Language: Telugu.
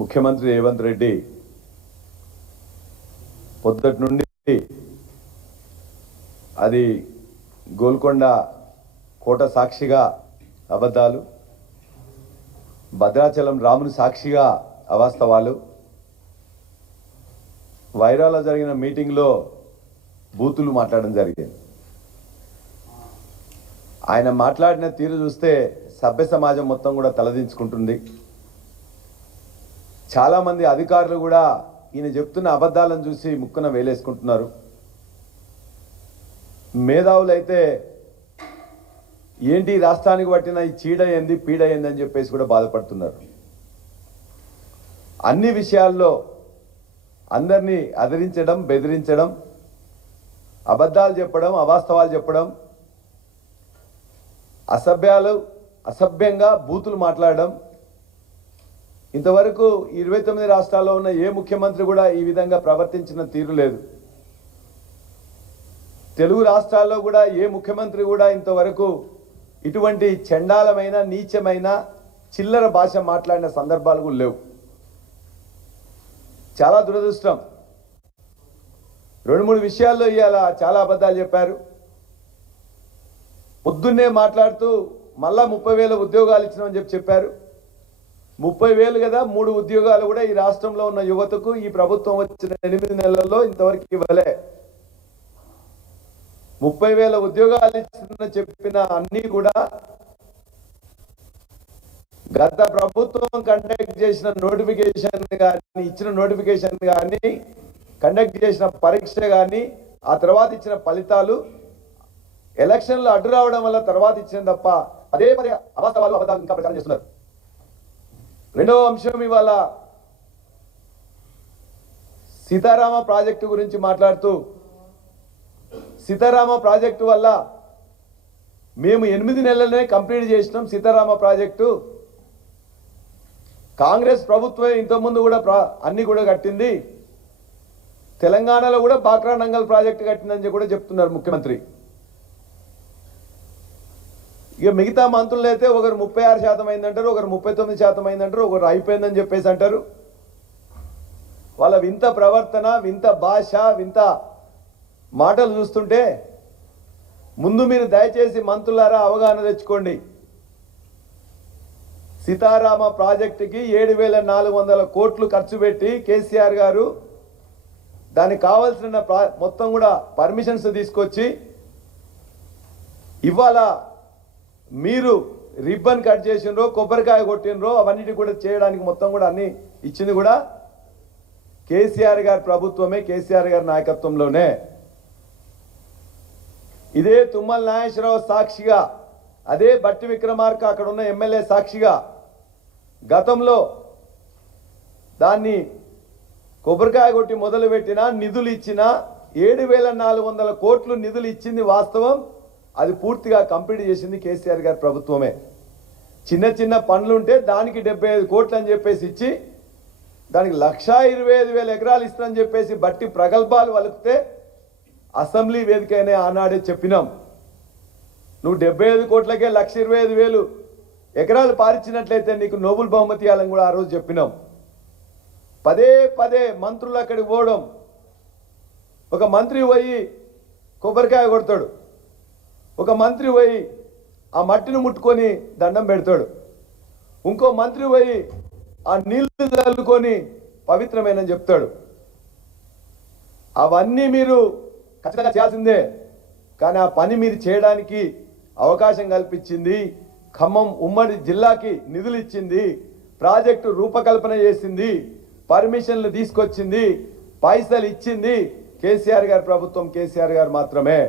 ముఖ్యమంత్రి రేవంత్ రెడ్డి పొద్దుటి నుండి అది గోల్కొండ కోట సాక్షిగా అబద్ధాలు, భద్రాచలం రాముని సాక్షిగా అవాస్తవాలు, వైరాలో జరిగిన మీటింగ్లో బూతులు మాట్లాడడం జరిగింది. ఆయన మాట్లాడిన తీరు చూస్తే సభ్య సమాజం మొత్తం కూడా తలదించుకుంటుంది. చాలామంది అధికారులు కూడా ఈయన చెప్తున్న అబద్ధాలను చూసి ముక్కున వేలేసుకుంటున్నారు. మేధావులైతే ఏంటి రాష్ట్రానికి పట్టిన ఈ చీడ ఏంది పీడ ఏంది అని చెప్పేసి కూడా బాధపడుతున్నారు. అన్ని విషయాల్లో అందరినీ అదిరించడం, బెదిరించడం, అబద్ధాలు చెప్పడం, అవాస్తవాలు చెప్పడం, అసభ్యంగా బూతులు మాట్లాడడం, ఇంతవరకు 29 రాష్ట్రాల్లో ఉన్న ఏ ముఖ్యమంత్రి కూడా ఈ విధంగా ప్రవర్తించిన తీరు లేదు. తెలుగు రాష్ట్రాల్లో కూడా ఏ ముఖ్యమంత్రి కూడా ఇంతవరకు ఇటువంటి చండాలమైన, నీచమైన, చిల్లర భాష మాట్లాడిన సందర్భాలు కూడా లేవు. చాలా దురదృష్టం. 2-3 విషయాల్లో ఇవాళ చాలా అబద్ధాలు చెప్పారు. పొద్దున్నే మాట్లాడుతూ మళ్ళా 30,000 ఉద్యోగాలు ఇచ్చినామని చెప్పారు. 30,000 కదా, 3 ఉద్యోగాలు కూడా ఈ రాష్ట్రంలో ఉన్న యువతకు ఈ ప్రభుత్వం వచ్చిన 8 నెలల్లో ఇంతవరకు ఇవ్వలే. 30,000 ఉద్యోగాలు ఇచ్చిన చెప్పిన అన్ని కూడా గత ప్రభుత్వం కండక్ట్ చేసిన నోటిఫికేషన్ కానీ, ఇచ్చిన నోటిఫికేషన్ కానీ, కండక్ట్ చేసిన పరీక్ష కానీ, ఆ తర్వాత ఇచ్చిన ఫలితాలు ఎలక్షన్లు అడ్డు రావడం వల్ల తర్వాత ఇచ్చింది తప్ప పదే అవాస్తవాలు, అబద్ధాలు ఇంకా ప్రచారం చేస్తున్నారు. రెండవ అంశం, ఇవాళ సీతారామ ప్రాజెక్టు గురించి మాట్లాడుతూ, సీతారామ ప్రాజెక్టు వల్ల మేము 8 నెలలనే కంప్లీట్ చేసినాం. సీతారామ ప్రాజెక్టు కాంగ్రెస్ ప్రభుత్వమే ఇంతకుముందు కూడా అన్ని కూడా కట్టింది. తెలంగాణలో కూడా బాక్రా నంగల్ ప్రాజెక్టు కట్టిందని కూడా చెప్తున్నారు ముఖ్యమంత్రి. ఇక మిగతా మంత్రులు అయితే ఒకరు 36% అయిందంటారు, ఒకరు 39% అయిందంటారు, ఒకరు అయిపోయిందని చెప్పేసి అంటారు. వాళ్ళ వింత ప్రవర్తన, వింత భాష, వింత మాటలు చూస్తుంటే ముందు మీరు దయచేసి మంత్రులారా అవగాహన తెచ్చుకోండి. సీతారామ ప్రాజెక్టుకి 7,400 కోట్లు ఖర్చు పెట్టి కేసీఆర్ గారు దానికి కావాల్సిన మొత్తం కూడా పర్మిషన్స్ తీసుకొచ్చి ఇవాళ మీరు రిబ్బన్ కట్ చేసినరో, కొబ్బరికాయ కొట్టినరో, అవన్నిటి కూడా చేయడానికి మొత్తం కూడా అన్ని ఇచ్చింది కూడా కేసీఆర్ గారి ప్రభుత్వమే, కేసీఆర్ గారి నాయకత్వంలోనే. ఇదే తుమ్మల నాగేశ్వరరావు సాక్షిగా, అదే బట్టి విక్రమార్క అక్కడ ఉన్న ఎమ్మెల్యే సాక్షిగా గతంలో దాన్ని కొబ్బరికాయ కొట్టి మొదలుపెట్టిన నిధులు ఇచ్చిన 7,400 కోట్లు నిధులు ఇచ్చింది వాస్తవం. అది పూర్తిగా కంప్లీట్ చేసింది కేసీఆర్ గారి ప్రభుత్వమే. చిన్న చిన్న పనులుంటే దానికి 75 కోట్లు అని చెప్పేసి ఇచ్చి దానికి 1,25,000 ఎకరాలు ఇస్తానని చెప్పేసి బట్టి ప్రగల్భాలు వలికితే అసెంబ్లీ వేదికైనా ఆనాడే చెప్పినాం, నువ్వు 75 కోట్లకే 1,25,000 ఎకరాలు పారించినట్లయితే నీకు నోబెల్ బహుమతి ఇవ్వాలని కూడా ఆ రోజు చెప్పినాం. పదే మంత్రులు అక్కడికి పోవడం, ఒక మంత్రి పోయి కొబ్బరికాయ కొడతాడు, ఒక మంత్రి పోయి ఆ మట్టిని ముట్టుకొని దండం పెడతాడు, ఇంకో మంత్రి పోయి ఆ నీళ్లు చల్లుకొని పవిత్రమైనని చెప్తాడు. అవన్నీ మీరు ఖచ్చితంగా చేయాల్సిందే. కానీ ఆ పని మీరు చేయడానికి అవకాశం కల్పించింది ఖమ్మం ఉమ్మడి జిల్లాకి నిధులు ఇచ్చింది, ప్రాజెక్టు రూపకల్పన చేసింది, పర్మిషన్లు తీసుకొచ్చింది, పైసలు ఇచ్చింది కేసీఆర్ గారి ప్రభుత్వం, కేసీఆర్ గారు మాత్రమే.